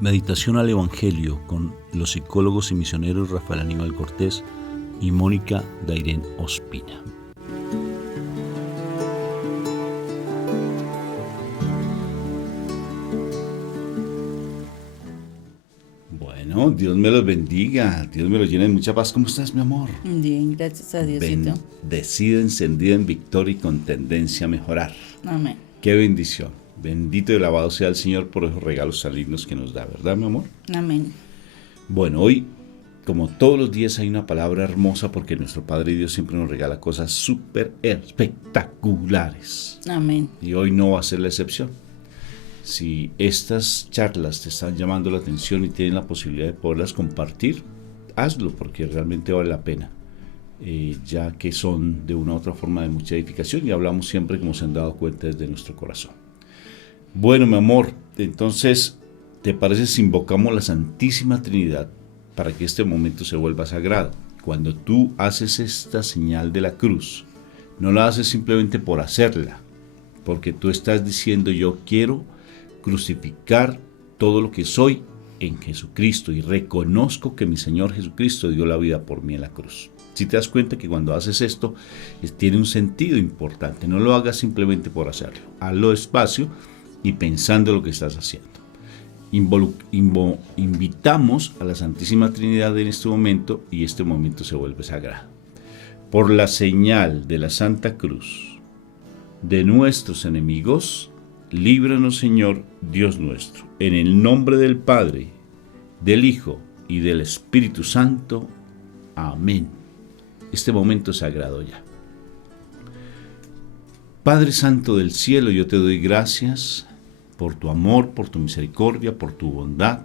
Meditación al Evangelio con los psicólogos y misioneros Rafael Aníbal Cortés y Mónica Dairén Ospina. Bueno, Dios me los bendiga, Dios me los llene de mucha paz. ¿Cómo estás, mi amor? Bien, gracias a Diosito. Bendecida, encendida en victoria y con tendencia a mejorar. Amén. Qué bendición. Bendito y alabado sea el Señor por esos regalos tan lindos que nos da, ¿verdad, mi amor? Amén. Bueno, hoy, como todos los días, hay una palabra hermosa porque nuestro Padre Dios siempre nos regala cosas súper espectaculares. Amén. Y hoy no va a ser la excepción. Si estas charlas te están llamando la atención y tienes la posibilidad de poderlas compartir, hazlo porque realmente vale la pena, ya que son de una u otra forma de mucha edificación y hablamos siempre, como se han dado cuenta, desde nuestro corazón. Bueno, mi amor, entonces, ¿te parece si invocamos la Santísima Trinidad para que este momento se vuelva sagrado? Cuando tú haces esta señal de la cruz, no la haces simplemente por hacerla, porque tú estás diciendo: yo quiero crucificar todo lo que soy en Jesucristo y reconozco que mi Señor Jesucristo dio la vida por mí en la cruz. Si te das cuenta que cuando haces esto tiene un sentido importante, no lo hagas simplemente por hacerlo, hazlo despacio y pensando lo que estás haciendo. Invitamos a la Santísima Trinidad en este momento y este momento se vuelve sagrado. Por la señal de la Santa Cruz de nuestros enemigos, líbranos, Señor Dios nuestro, en el nombre del Padre, del Hijo y del Espíritu Santo. Amén. Este momento es sagrado ya. Padre Santo del cielo, yo te doy gracias por tu amor, por tu misericordia, por tu bondad,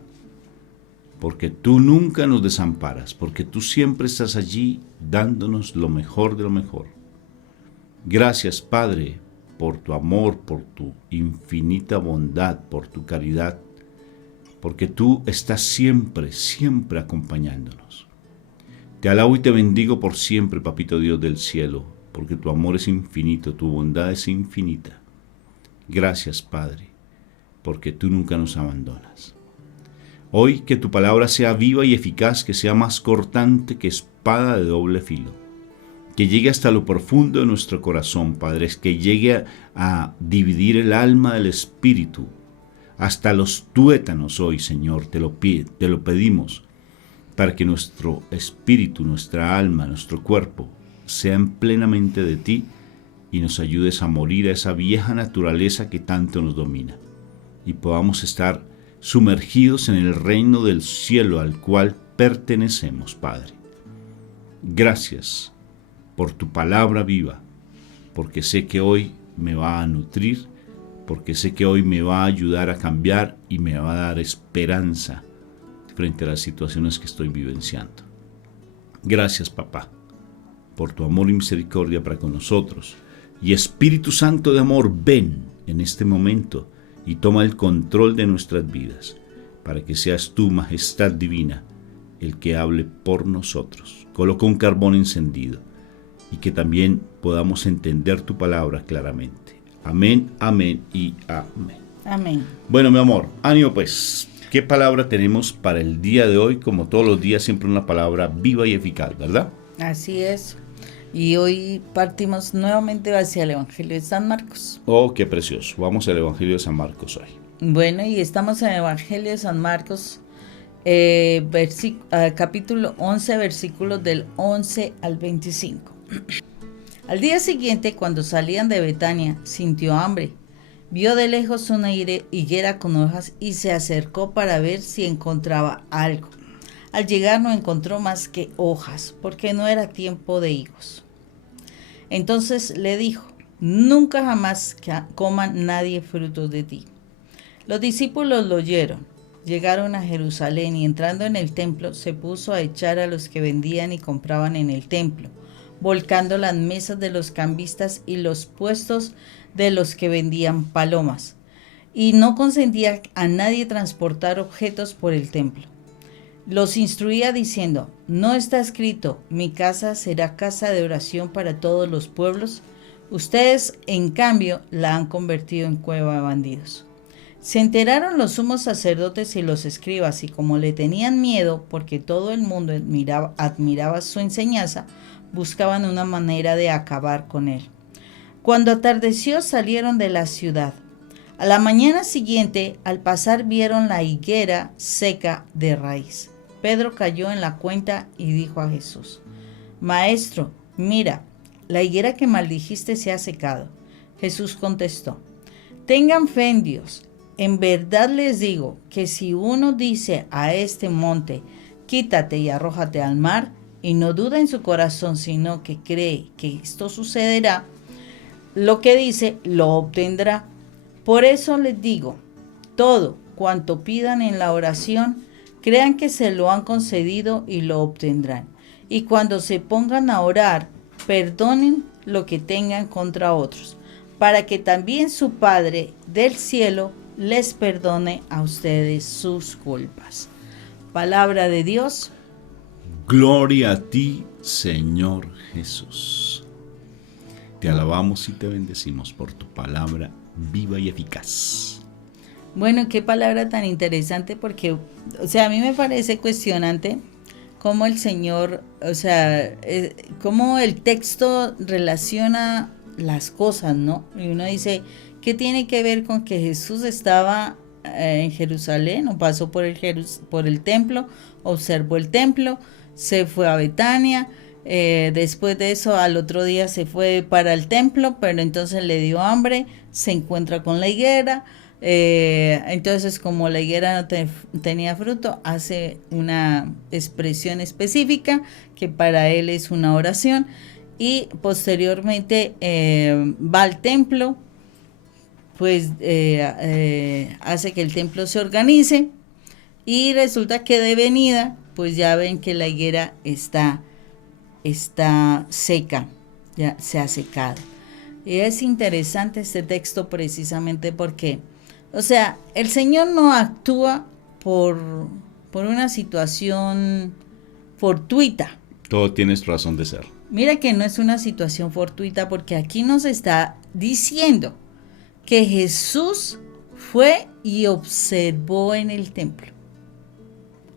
porque tú nunca nos desamparas, porque tú siempre estás allí dándonos lo mejor de lo mejor. Gracias, Padre, por tu amor, por tu infinita bondad, por tu caridad, porque tú estás siempre, siempre acompañándonos. Te alabo y te bendigo por siempre, Papito Dios del cielo, porque tu amor es infinito, tu bondad es infinita. Gracias, Padre, porque tú nunca nos abandonas. Hoy que tu palabra sea viva y eficaz, que sea más cortante que espada de doble filo, que llegue hasta lo profundo de nuestro corazón, Padre, que llegue a dividir el alma del espíritu, hasta los tuétanos hoy, Señor, te lo pedimos, para que nuestro espíritu, nuestra alma, nuestro cuerpo sean plenamente de ti y nos ayudes a morir a esa vieja naturaleza que tanto nos domina y podamos estar sumergidos en el reino del cielo al cual pertenecemos, Padre. Gracias por tu palabra viva, porque sé que hoy me va a nutrir, porque sé que hoy me va a ayudar a cambiar y me va a dar esperanza frente a las situaciones que estoy vivenciando. Gracias, papá, por tu amor y misericordia para con nosotros. Y Espíritu Santo de amor, ven en este momento y toma el control de nuestras vidas, para que seas tú, majestad divina, el que hable por nosotros. Coloca un carbón encendido y que también podamos entender tu palabra claramente. Amén, amén y amén. Amén. Bueno, mi amor, ánimo pues. ¿Qué palabra tenemos para el día de hoy? Como todos los días, siempre una palabra viva y eficaz, ¿verdad? Así es. Y hoy partimos nuevamente hacia el Evangelio de San Marcos. Oh, qué precioso. Vamos al Evangelio de San Marcos hoy. Bueno, y estamos en el Evangelio de San Marcos, capítulo 11, versículos del 11 al 25. Al día siguiente, cuando salían de Betania, sintió hambre. Vio de lejos una higuera con hojas y se acercó para ver si encontraba algo. Al llegar no encontró más que hojas, porque no era tiempo de higos. Entonces le dijo: nunca jamás coma nadie frutos de ti. Los discípulos lo oyeron. Llegaron a Jerusalén y entrando en el templo se puso a echar a los que vendían y compraban en el templo, volcando las mesas de los cambistas y los puestos de los que vendían palomas, y no consentía a nadie transportar objetos por el templo. Los instruía diciendo: ¿no está escrito, mi casa será casa de oración para todos los pueblos? Ustedes, en cambio, la han convertido en cueva de bandidos. Se enteraron los sumos sacerdotes y los escribas, y como le tenían miedo, porque todo el mundo admiraba su enseñanza, buscaban una manera de acabar con él. Cuando atardeció salieron de la ciudad. A la mañana siguiente, al pasar vieron la higuera seca de raíz. Pedro cayó en la cuenta y dijo a Jesús: Maestro, mira, la higuera que maldijiste se ha secado. Jesús contestó: Tengan fe en Dios. En verdad les digo que si uno dice a este monte, quítate y arrójate al mar, y no duda en su corazón, sino que cree que esto sucederá, lo que dice lo obtendrá. Por eso les digo, todo cuanto pidan en la oración, crean que se lo han concedido y lo obtendrán. Y cuando se pongan a orar, perdonen lo que tengan contra otros, para que también su Padre del cielo les perdone a ustedes sus culpas. Palabra de Dios. Gloria a ti, Señor Jesús. Te alabamos y te bendecimos por tu palabra viva y eficaz. Bueno, qué palabra tan interesante, porque, a mí me parece cuestionante cómo el Señor, cómo el texto relaciona las cosas, ¿no? Y uno dice, ¿qué tiene que ver con que Jesús estaba en Jerusalén o pasó por el templo, observó el templo, se fue a Betania, después de eso al otro día se fue para el templo, pero entonces le dio hambre, se encuentra con la higuera, entonces como la higuera no tenía fruto, hace una expresión específica que para él es una oración, y posteriormente va al templo, pues hace que el templo se organice, y resulta que de venida pues ya ven que la higuera está seca, ya se ha secado. Y es interesante este texto precisamente porque, el Señor no actúa por una situación fortuita. Todo tiene razón de ser. Mira que no es una situación fortuita, porque aquí nos está diciendo que Jesús fue y observó en el templo.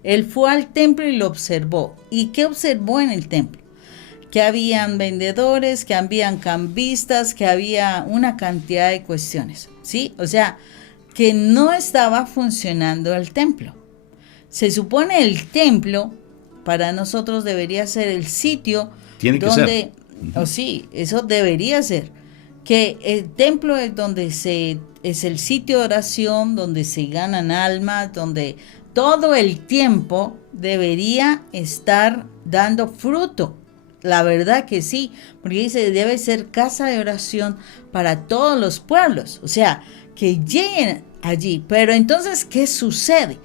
Él fue al templo y lo observó. ¿Y qué observó en el templo? Que habían vendedores, que habían cambistas, que había una cantidad de cuestiones, ¿sí? Que no estaba funcionando el templo. Se supone el templo para nosotros debería ser el sitio donde, sí, eso debería ser. Que el templo es donde es el sitio de oración, donde se ganan almas, donde todo el tiempo debería estar dando fruto. La verdad que sí, porque dice, debe ser casa de oración para todos los pueblos, que lleguen allí. Pero entonces, ¿qué sucede?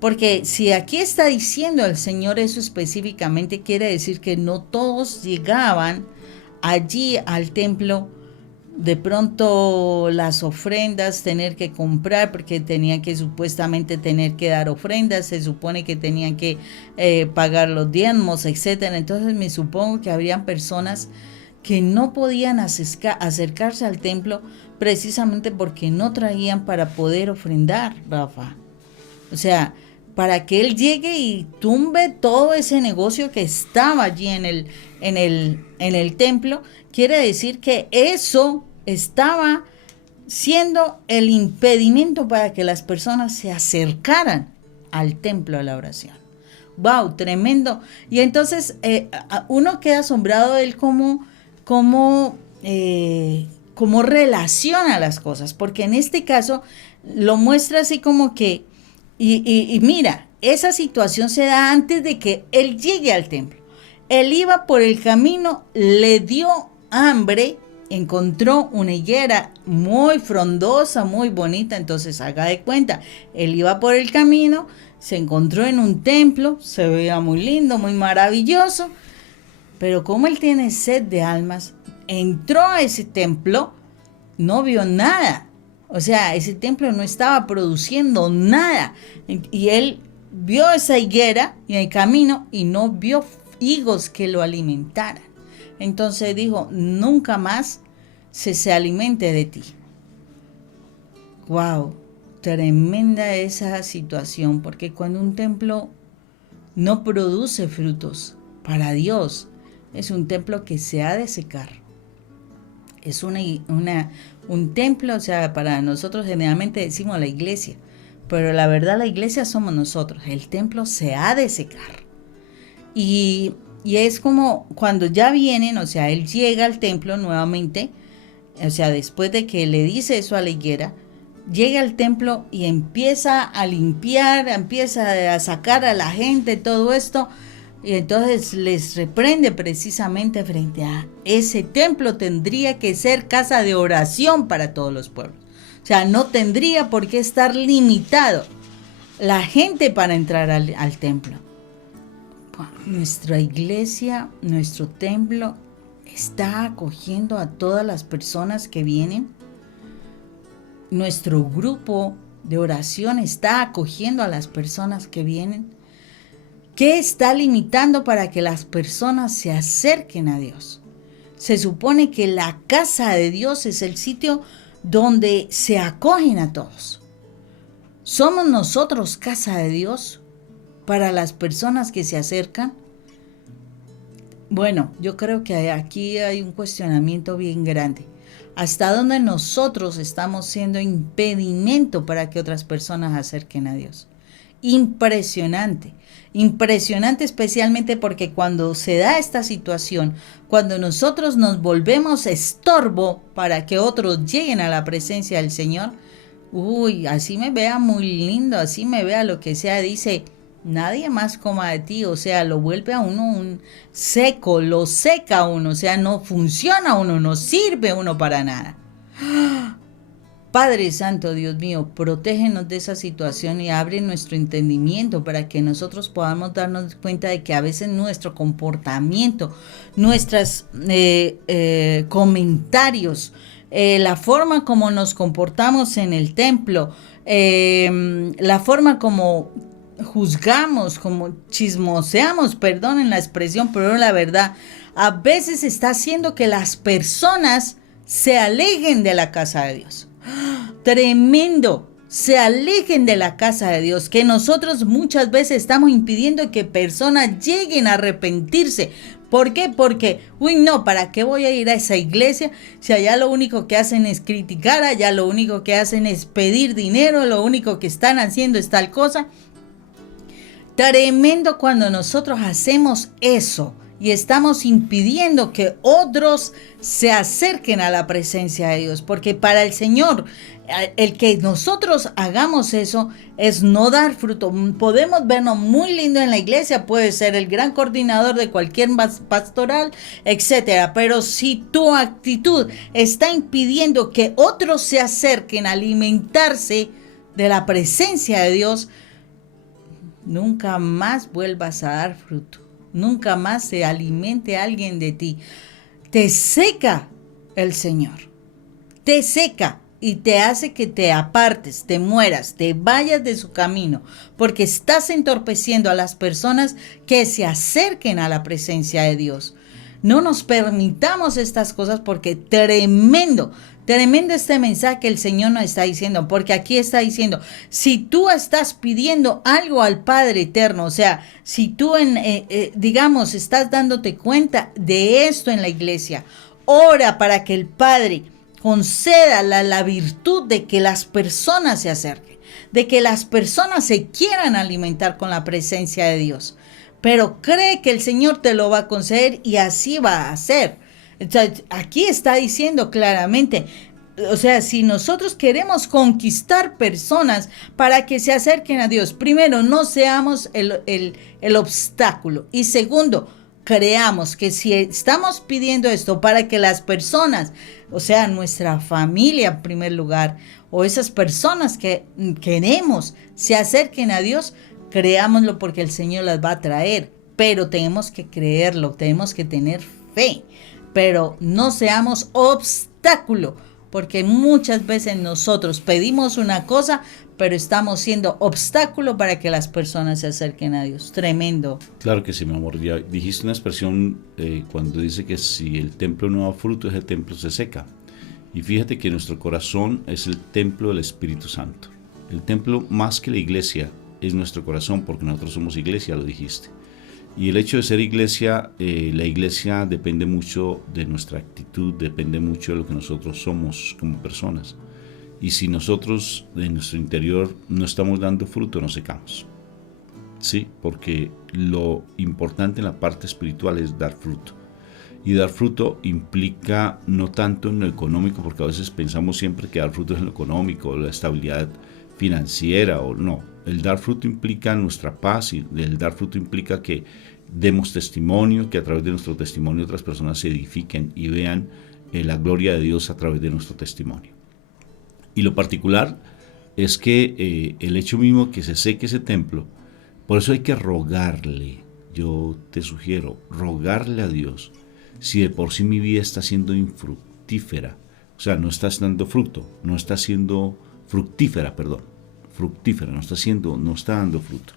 Porque si aquí está diciendo el Señor eso específicamente, quiere decir que no todos llegaban allí al templo. De pronto las ofrendas, tener que comprar, porque tenían que supuestamente tener que dar ofrendas, se supone que tenían que pagar los diezmos, etcétera. Entonces me supongo que habrían personas que no podían acercarse al templo precisamente porque no traían para poder ofrendar, Rafa. Para que Él llegue y tumbe todo ese negocio que estaba allí en el templo, quiere decir que eso estaba siendo el impedimento para que las personas se acercaran al templo de la oración. ¡Wow! Tremendo. Y entonces uno queda asombrado de él cómo relaciona las cosas, porque en este caso lo muestra así como que, y mira, esa situación se da antes de que él llegue al templo. Él iba por el camino, le dio hambre, encontró una higuera muy frondosa, muy bonita. Entonces haga de cuenta, él iba por el camino, se encontró en un templo, se veía muy lindo, muy maravilloso, pero como él tiene sed de almas, entró a ese templo, no vio nada. Ese templo no estaba produciendo nada, y él vio esa higuera en el camino y no vio higos que lo alimentaran. Entonces dijo, nunca más se alimente de ti. ¡Wow! tremenda esa situación, porque cuando un templo no produce frutos para Dios, es un templo que se ha de secar. Es un templo, o sea, para nosotros generalmente decimos la iglesia, pero la verdad la iglesia somos nosotros. El templo se ha de secar. Y es como cuando ya vienen, o sea, él llega al templo nuevamente, o sea, después de que le dice eso a la higuera, llega al templo y empieza a limpiar, empieza a sacar a la gente, todo esto, y entonces les reprende precisamente frente a ese templo. Tendría que ser casa de oración para todos los pueblos. O sea, no tendría por qué estar limitado la gente para entrar al templo. Nuestra iglesia, nuestro templo, está acogiendo a todas las personas que vienen. Nuestro grupo de oración está acogiendo a las personas que vienen. ¿Qué está limitando para que las personas se acerquen a Dios? Se supone que la casa de Dios es el sitio donde se acogen a todos. ¿Somos nosotros casa de Dios para las personas que se acercan? Bueno, yo creo que aquí hay un cuestionamiento bien grande. ¿Hasta dónde nosotros estamos siendo impedimento para que otras personas se acerquen a Dios? Impresionante, impresionante, especialmente porque cuando se da esta situación, cuando nosotros nos volvemos estorbo para que otros lleguen a la presencia del Señor, así me vea muy lindo, así me vea lo que sea, dice, nadie más coma de ti, o sea, lo vuelve a uno un seco, lo seca a uno, o sea, no funciona uno, no sirve uno para nada. Padre Santo, Dios mío, protégenos de esa situación y abre nuestro entendimiento para que nosotros podamos darnos cuenta de que a veces nuestro comportamiento, nuestros comentarios, la forma como nos comportamos en el templo, la forma como juzgamos, como chismoseamos, perdonen la expresión, pero la verdad, a veces está haciendo que las personas se alejen de la casa de Dios. Tremendo, se alejen de la casa de Dios, que nosotros muchas veces estamos impidiendo que personas lleguen a arrepentirse. ¿Por qué? Porque, no, ¿para qué voy a ir a esa iglesia si allá lo único que hacen es criticar, allá lo único que hacen es pedir dinero, lo único que están haciendo es tal cosa? Tremendo cuando nosotros hacemos eso y estamos impidiendo que otros se acerquen a la presencia de Dios, porque para el Señor, el que nosotros hagamos eso es no dar fruto. Podemos vernos muy lindo en la iglesia, puede ser el gran coordinador de cualquier pastoral, etcétera, pero si tu actitud está impidiendo que otros se acerquen a alimentarse de la presencia de Dios, nunca más vuelvas a dar fruto. Nunca más se alimente alguien de ti. Te seca el Señor. Te seca y te hace que te apartes, te mueras, te vayas de su camino, porque estás entorpeciendo a las personas que se acerquen a la presencia de Dios. No nos permitamos estas cosas, porque tremendo este mensaje que el Señor nos está diciendo, porque aquí está diciendo, si tú estás pidiendo algo al Padre Eterno, o sea, si tú digamos, estás dándote cuenta de esto en la iglesia, ora para que el Padre conceda la virtud de que las personas se acerquen, de que las personas se quieran alimentar con la presencia de Dios. Pero cree que el Señor te lo va a conceder y así va a ser. Entonces, aquí está diciendo claramente, o sea, si nosotros queremos conquistar personas para que se acerquen a Dios, primero, no seamos el obstáculo. Y segundo, creamos que si estamos pidiendo esto para que las personas, o sea, nuestra familia en primer lugar, o esas personas que queremos se acerquen a Dios, creámoslo, porque el Señor las va a traer, pero tenemos que creerlo, tenemos que tener fe, pero no seamos obstáculo, porque muchas veces nosotros pedimos una cosa, pero estamos siendo obstáculo para que las personas se acerquen a Dios. Tremendo. Claro que sí, mi amor. Ya dijiste una expresión cuando dice que si el templo no da fruto, ese templo se seca. Y fíjate que nuestro corazón es el templo del Espíritu Santo. El templo, más que la iglesia, es nuestro corazón, porque nosotros somos iglesia, lo dijiste. Y el hecho de ser iglesia, la iglesia depende mucho de nuestra actitud, depende mucho de lo que nosotros somos como personas. Y si nosotros en nuestro interior no estamos dando fruto, nos secamos. Sí, porque lo importante en la parte espiritual es dar fruto. Y dar fruto implica no tanto en lo económico, porque a veces pensamos siempre que dar fruto es en lo económico, o la estabilidad financiera, o no. El dar fruto implica nuestra paz, y el dar fruto implica que demos testimonio, que a través de nuestro testimonio otras personas se edifiquen y vean la gloria de Dios a través de nuestro testimonio. Y lo particular es que el hecho mismo que se seque ese templo, por eso hay que rogarle, yo te sugiero, rogarle a Dios, si de por sí mi vida está siendo infructífera, o sea, no está dando fruto, no está siendo fructífera, no está dando fruto.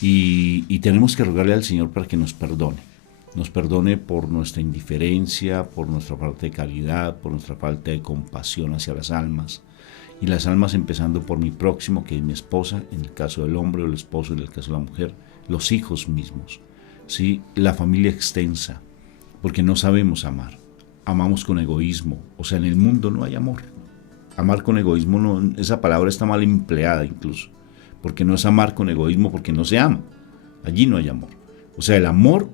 Y tenemos que rogarle al Señor para que nos perdone por nuestra indiferencia, por nuestra falta de caridad, por nuestra falta de compasión hacia las almas. Y las almas empezando por mi próximo, que es mi esposa, en el caso del hombre, o el esposo, en el caso de la mujer, los hijos mismos, ¿sí? La familia extensa, porque no sabemos amar, amamos con egoísmo, o sea, en el mundo no hay amor. Amar con egoísmo, no, esa palabra está mal empleada incluso, porque no es amar con egoísmo, porque no se ama, allí no hay amor. O sea, el amor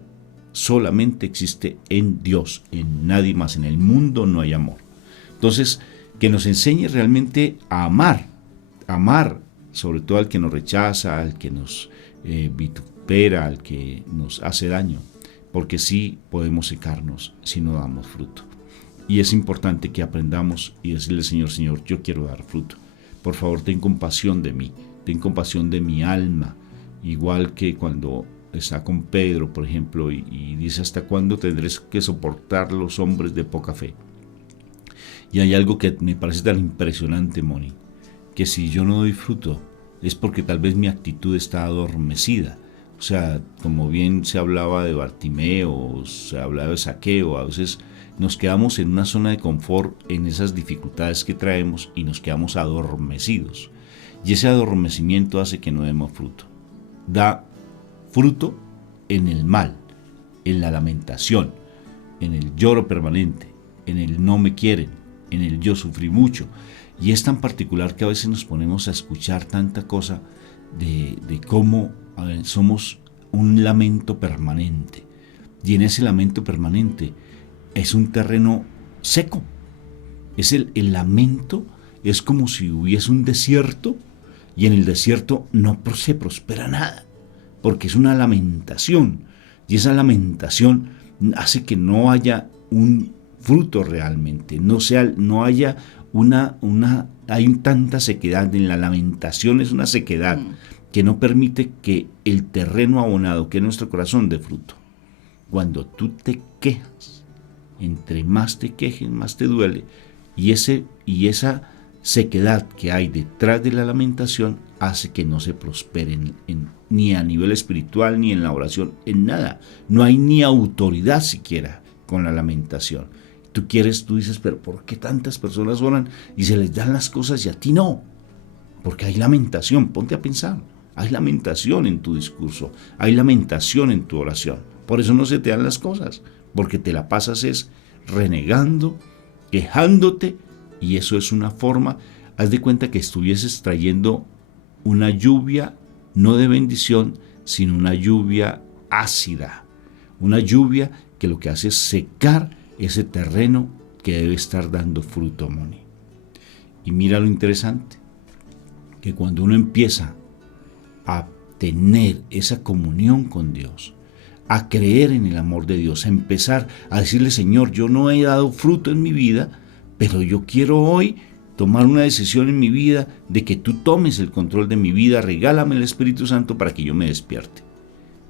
solamente existe en Dios, en nadie más, en el mundo no hay amor. Entonces, que nos enseñe realmente a amar sobre todo al que nos rechaza, al que nos vitupera, al que nos hace daño, porque sí podemos secarnos si no damos fruto. Y es importante que aprendamos y decirle, Señor, yo quiero dar fruto. Por favor, ten compasión de mí, ten compasión de mi alma, igual que cuando está con Pedro, por ejemplo, y dice, ¿hasta cuándo tendré que soportar los hombres de poca fe? Y hay algo que me parece tan impresionante, Moni, que si yo no doy fruto es porque tal vez mi actitud está adormecida. O sea, como bien se hablaba de Bartimeo, se hablaba de Zaqueo, a veces nos quedamos en una zona de confort en esas dificultades que traemos y nos quedamos adormecidos. Y ese adormecimiento hace que no demos fruto. Da fruto en el mal, en la lamentación, en el lloro permanente, en el no me quieren, en el yo sufrí mucho. Y es tan particular que a veces nos ponemos a escuchar tanta cosa de cómo somos un lamento permanente. Y en ese lamento permanente es un terreno seco. Es el lamento es como si hubiese un desierto y en el desierto no se prospera nada, porque es una lamentación. Y esa lamentación hace que no haya un fruto realmente, no haya hay tanta sequedad en la lamentación, es una sequedad que no permite que el terreno abonado, que es nuestro corazón, dé fruto. Cuando tú te quejas, entre más te quejes, más te duele, y esa sequedad que hay detrás de la lamentación hace que no se prospere ni a nivel espiritual, ni en la oración, en nada. No hay ni autoridad siquiera con la lamentación. Tú dices, pero ¿por qué tantas personas oran y se les dan las cosas y a ti no? Porque hay lamentación, ponte a pensar. Hay lamentación en tu discurso, hay lamentación en tu oración. Por eso no se te dan las cosas, porque te la pasas es renegando, quejándote, y eso es una forma, haz de cuenta que estuvieses trayendo una lluvia, no de bendición, sino una lluvia ácida, una lluvia que lo que hace es secar ese terreno que debe estar dando fruto, Moni. Y mira lo interesante, que cuando uno empieza a tener esa comunión con Dios, a creer en el amor de Dios, a empezar a decirle, Señor, yo no he dado fruto en mi vida, pero yo quiero hoy tomar una decisión en mi vida de que tú tomes el control de mi vida, regálame el Espíritu Santo para que yo me despierte.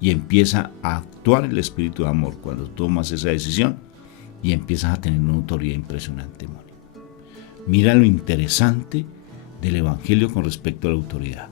Y empieza a actuar el Espíritu de amor cuando tomas esa decisión y empiezas a tener una autoridad impresionante, Moni. Mira lo interesante del Evangelio con respecto a la autoridad.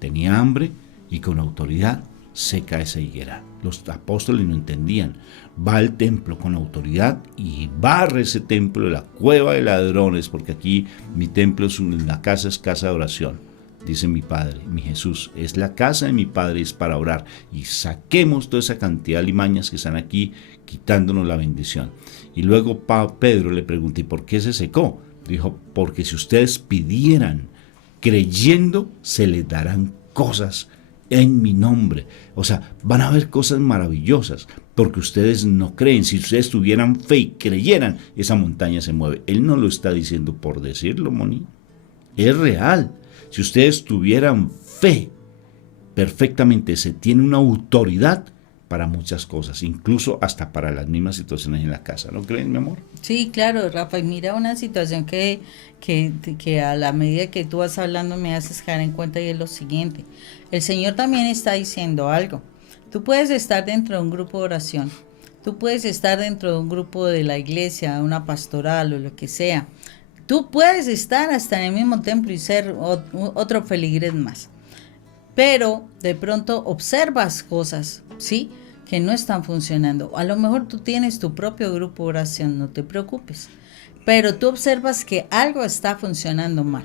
Tenía hambre y con autoridad seca esa higuera. Los apóstoles no entendían. Va al templo con autoridad y barre ese templo de la cueva de ladrones, porque aquí mi templo es casa de oración. dice mi Padre, mi Jesús, es la casa de mi Padre, es para orar. Y saquemos toda esa cantidad de alimañas que están aquí quitándonos la bendición. Y luego Pedro le pregunta, ¿y por qué se secó? Dijo, porque si ustedes pidieran creyendo, se les darán cosas en mi nombre. O sea, van a haber cosas maravillosas, porque ustedes no creen. Si ustedes tuvieran fe y creyeran, esa montaña se mueve. Él no lo está diciendo por decirlo, Moni. Es real. Si ustedes tuvieran fe, perfectamente se tiene una autoridad para muchas cosas, incluso hasta para las mismas situaciones en la casa. ¿No creen, mi amor? Sí, claro, Rafa, y mira una situación que a la medida que tú vas hablando me haces caer en cuenta, y es lo siguiente. El Señor también está diciendo algo. Tú puedes estar dentro de un grupo de oración, tú puedes estar dentro de un grupo de la iglesia, una pastoral o lo que sea. Tú puedes estar hasta en el mismo templo y ser otro feligrés más. Pero de pronto observas cosas, ¿sí?, que no están funcionando. A lo mejor tú tienes tu propio grupo de oración, no te preocupes. Pero tú observas que algo está funcionando mal.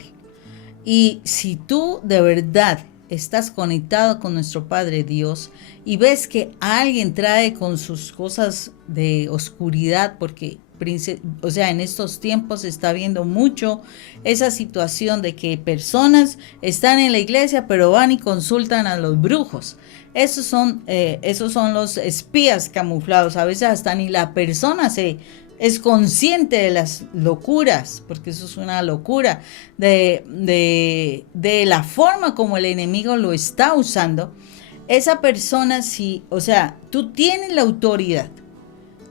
Y si tú de verdad estás conectado con nuestro Padre Dios y ves que alguien trae con sus cosas de oscuridad, porque o sea, en estos tiempos se está viendo mucho esa situación de que personas están en la iglesia pero van y consultan a los brujos. Esos son los espías camuflados. A veces hasta ni la persona es consciente de las locuras, porque eso es una locura, de la forma como el enemigo lo está usando. Esa persona, sí, o sea, tú tienes la autoridad,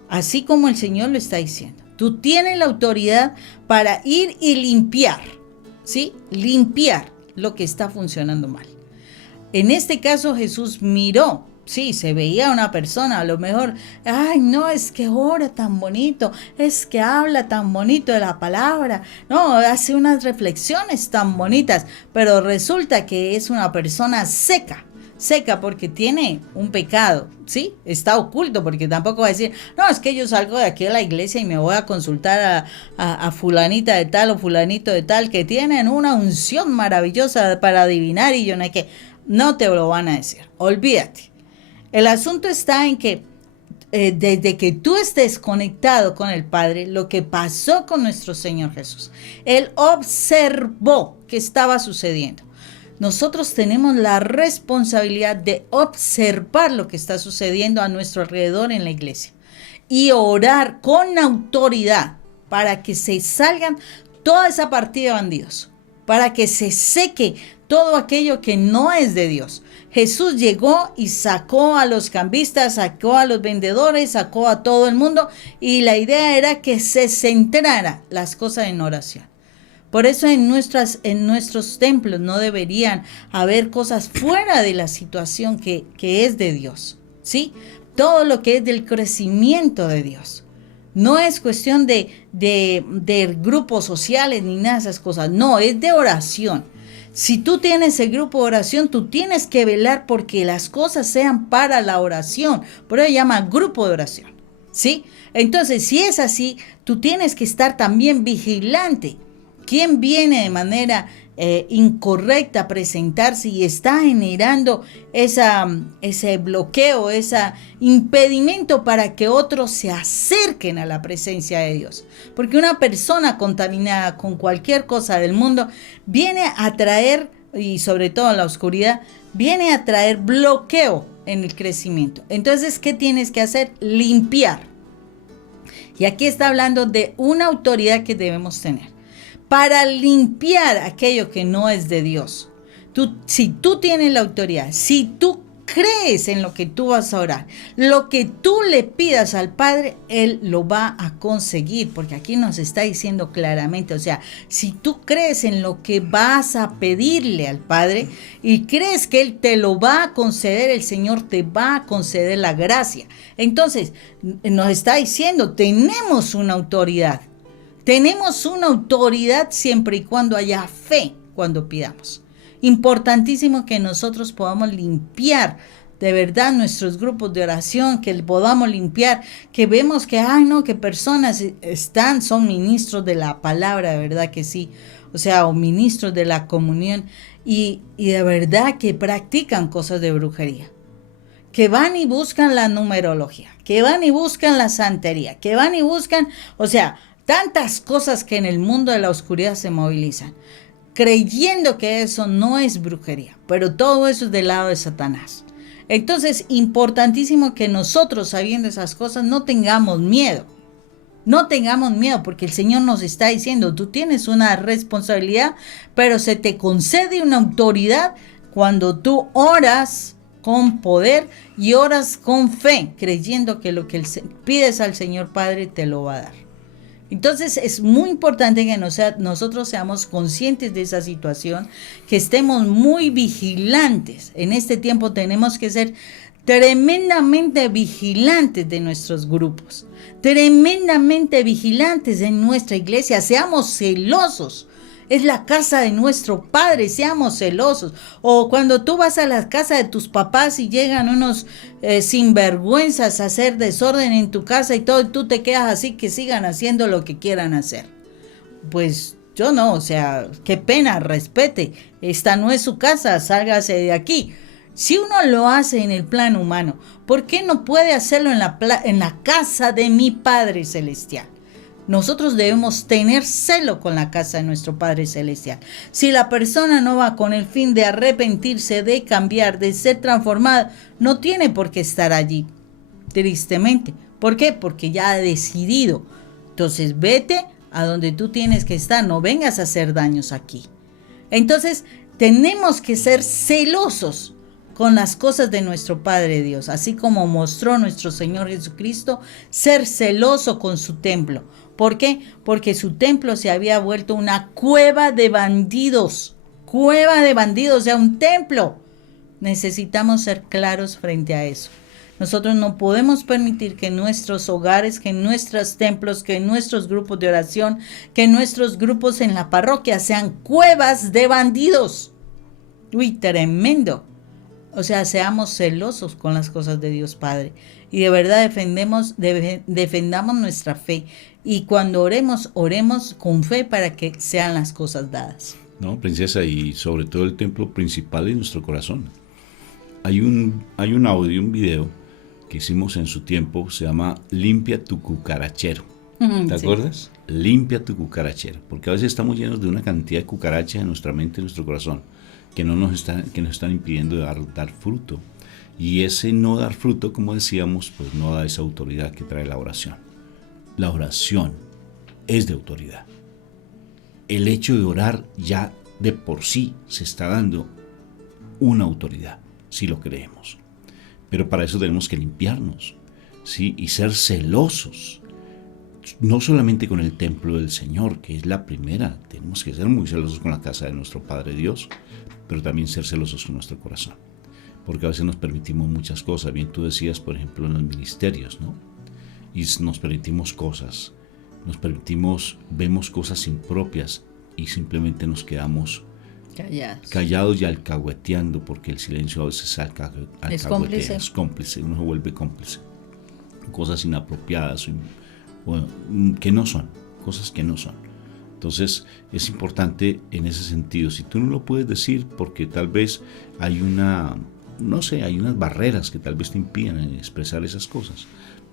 así como el Señor lo está diciendo. Tú tienes la autoridad para ir y limpiar, ¿sí? Limpiar lo que está funcionando mal. En este caso Jesús miró, sí, se veía una persona, a lo mejor, ay, no, es que ora tan bonito, es que habla tan bonito de la palabra, no, hace unas reflexiones tan bonitas, pero resulta que es una persona seca porque tiene un pecado, ¿sí? Está oculto, porque tampoco va a decir, no, es que yo salgo de aquí a la iglesia y me voy a consultar a fulanita de tal o fulanito de tal que tienen una unción maravillosa para adivinar y yo no hay que... No te lo van a decir, olvídate. El asunto está en que desde que tú estés conectado con el Padre, lo que pasó con nuestro Señor Jesús, Él observó qué estaba sucediendo. Nosotros tenemos la responsabilidad de observar lo que está sucediendo a nuestro alrededor en la iglesia y orar con autoridad para que se salgan toda esa partida de bandidos, para que se seque todo aquello que no es de Dios. Jesús llegó y sacó a los cambistas, sacó a los vendedores, sacó a todo el mundo, y la idea era que se centrara las cosas en oración. Por eso en nuestros templos no deberían haber cosas fuera de la situación que es de Dios, ¿sí? Todo lo que es del crecimiento de Dios. No es cuestión de grupos sociales ni nada de esas cosas. No, es de oración. Si tú tienes el grupo de oración, tú tienes que velar porque las cosas sean para la oración. Por eso se llama grupo de oración, ¿sí? Entonces, si es así, tú tienes que estar también vigilante. ¿Quién viene de manera incorrecta a presentarse y está generando ese bloqueo, ese impedimento para que otros se acerquen a la presencia de Dios? Porque una persona contaminada con cualquier cosa del mundo viene a traer, y sobre todo en la oscuridad, viene a traer bloqueo en el crecimiento. Entonces, ¿qué tienes que hacer? Limpiar. Y aquí está hablando de una autoridad que debemos tener para limpiar aquello que no es de Dios. Si tú tienes la autoridad, si tú crees en lo que tú vas a orar, lo que tú le pidas al Padre, Él lo va a conseguir, porque aquí nos está diciendo claramente, o sea, si tú crees en lo que vas a pedirle al Padre y crees que Él te lo va a conceder, el Señor te va a conceder la gracia. Entonces, nos está diciendo, tenemos una autoridad. Tenemos una autoridad siempre y cuando haya fe cuando pidamos. Importantísimo que nosotros podamos limpiar de verdad nuestros grupos de oración, que podamos limpiar, que vemos que, que personas son ministros de la palabra, de verdad que sí. o sea, o ministros de la comunión, y de verdad que practican cosas de brujería, que van y buscan la numerología, que van y buscan la santería, que van y buscan, o sea, tantas cosas que en el mundo de la oscuridad se movilizan, creyendo que eso no es brujería, pero todo eso es del lado de Satanás. Entonces, importantísimo que nosotros, sabiendo esas cosas, no tengamos miedo. No tengamos miedo, porque el Señor nos está diciendo, tú tienes una responsabilidad, pero se te concede una autoridad cuando tú oras con poder y oras con fe, creyendo que lo que pides al Señor Padre te lo va a dar. Entonces es muy importante que nosotros seamos conscientes de esa situación, que estemos muy vigilantes. En este tiempo tenemos que ser tremendamente vigilantes de nuestros grupos, tremendamente vigilantes en nuestra iglesia, seamos celosos. Es la casa de nuestro Padre, seamos celosos. O cuando tú vas a la casa de tus papás y llegan unos sinvergüenzas a hacer desorden en tu casa y todo, y tú te quedas así, que sigan haciendo lo que quieran hacer. Pues yo no, o sea, qué pena, respete. Esta no es su casa, sálgase de aquí. Si uno lo hace en el plano humano, ¿por qué no puede hacerlo en la casa de mi Padre Celestial? Nosotros debemos tener celo con la casa de nuestro Padre Celestial. Si la persona no va con el fin de arrepentirse, de cambiar, de ser transformada, no tiene por qué estar allí, tristemente. ¿Por qué? Porque ya ha decidido. Entonces vete a donde tú tienes que estar, no vengas a hacer daños aquí. Entonces tenemos que ser celosos con las cosas de nuestro Padre Dios, así como mostró nuestro Señor Jesucristo, ser celoso con su templo. ¿Por qué? Porque su templo se había vuelto una cueva de bandidos, o sea, un templo. Necesitamos ser claros frente a eso. Nosotros no podemos permitir que nuestros hogares, que nuestros templos, que nuestros grupos de oración, que nuestros grupos en la parroquia sean cuevas de bandidos. Uy, tremendo. O sea, seamos celosos con las cosas de Dios Padre. Y de verdad defendamos nuestra fe. Y cuando oremos con fe para que sean las cosas dadas. No, princesa, y sobre todo el templo principal de nuestro corazón. Hay un audio, un video que hicimos en su tiempo, se llama Limpia tu cucarachero. ¿Te acuerdas? Limpia tu cucarachero. Porque a veces estamos llenos de una cantidad de cucarachas en nuestra mente y en nuestro corazón que nos están impidiendo dar fruto. Y ese no dar fruto, como decíamos, pues no da esa autoridad que trae la oración. La oración es de autoridad. El hecho de orar ya de por sí se está dando una autoridad, si lo creemos. Pero para eso tenemos que limpiarnos, ¿sí? Y ser celosos. No solamente con el templo del Señor, que es la primera. Tenemos que ser muy celosos con la casa de nuestro Padre Dios, pero también ser celosos con nuestro corazón. Porque a veces nos permitimos muchas cosas. Bien, tú decías, por ejemplo, en los ministerios, ¿no? Y nos permitimos cosas. Vemos cosas impropias y simplemente nos quedamos callados y alcahueteando, porque el silencio a veces es cómplice, uno se vuelve cómplice. Cosas inapropiadas, que no son, cosas que no son. Entonces es importante en ese sentido. Si tú no lo puedes decir porque tal vez hay unas barreras que tal vez te impidan expresar esas cosas,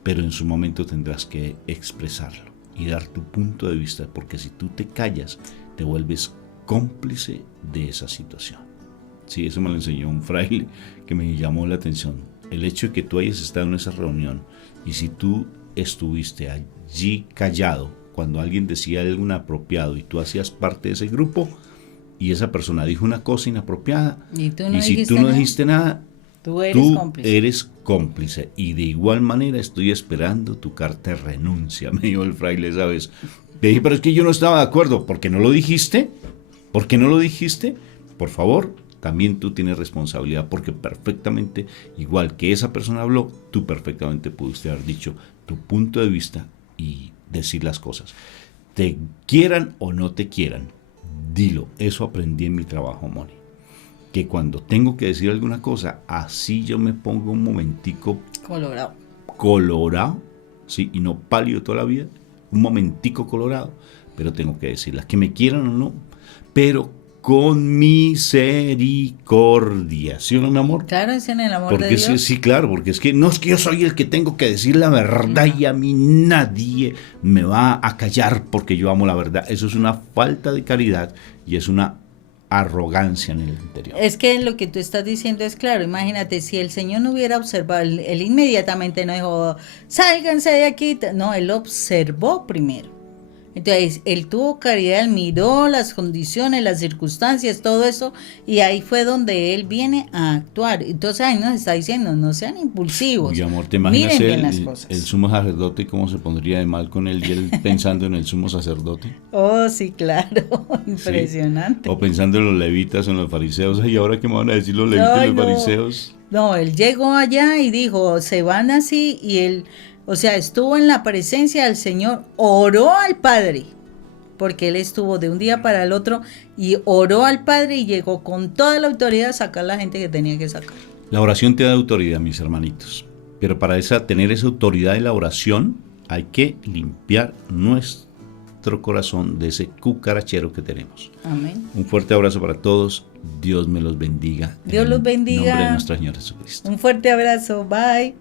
pero en su momento tendrás que expresarlo y dar tu punto de vista, porque si tú te callas, te vuelves cómplice de esa situación. Sí, eso me lo enseñó un fraile que me llamó la atención. El hecho de que tú hayas estado en esa reunión y si tú estuviste allí callado cuando alguien decía algo inapropiado y tú hacías parte de ese grupo y esa persona dijo una cosa inapropiada y si tú no dijiste nada, tú eres cómplice. Y de igual manera estoy esperando tu carta de renuncia, me dijo el fraile esa vez. Le dije, pero es que yo no estaba de acuerdo. ¿Por qué no lo dijiste? ¿Por qué no lo dijiste? Por favor, también tú tienes responsabilidad, porque perfectamente, igual que esa persona habló, tú perfectamente pudiste haber dicho tu punto de vista y decir las cosas. Te quieran o no te quieran, dilo. Eso aprendí en mi trabajo, Moni. Que cuando tengo que decir alguna cosa, así yo me pongo un momentico colorado, sí, y no pálido toda la vida, un momentico colorado, pero tengo que decirlas, que me quieran o no, pero con misericordia. ¿Sí o no, mi amor? Claro, es en el amor Porque de Dios. sí, claro, porque es que no es que yo soy el que tengo que decir la verdad y a mí nadie me va a callar porque yo amo la verdad. Eso es una falta de caridad y es una arrogancia en el interior. Es que lo que tú estás diciendo es claro. Imagínate, si el Señor no hubiera observado, él inmediatamente no dijo, sálganse de aquí. No, él observó primero. Entonces, él tuvo caridad, él miró las condiciones, las circunstancias, todo eso, y ahí fue donde él viene a actuar. Entonces, ahí nos está diciendo, no sean impulsivos. Uy, amor, ¿te imaginas miren bien las cosas. el sumo sacerdote cómo se pondría de mal con él y él pensando en el sumo sacerdote? Oh, sí, claro, impresionante. Sí. O pensando en los levitas o en los fariseos. ¿Y ahora qué me van a decir los levitas y los fariseos? No, él llegó allá y dijo, se van así, y él... O sea, estuvo en la presencia del Señor, oró al Padre, porque él estuvo de un día para el otro y oró al Padre y llegó con toda la autoridad a sacar a la gente que tenía que sacar. La oración te da autoridad, mis hermanitos, pero para tener esa autoridad en la oración hay que limpiar nuestro corazón de ese cucarachero que tenemos. Amén. Un fuerte abrazo para todos, Dios me los bendiga. Dios los bendiga. En nombre de nuestro Señor Jesucristo. Un fuerte abrazo, bye.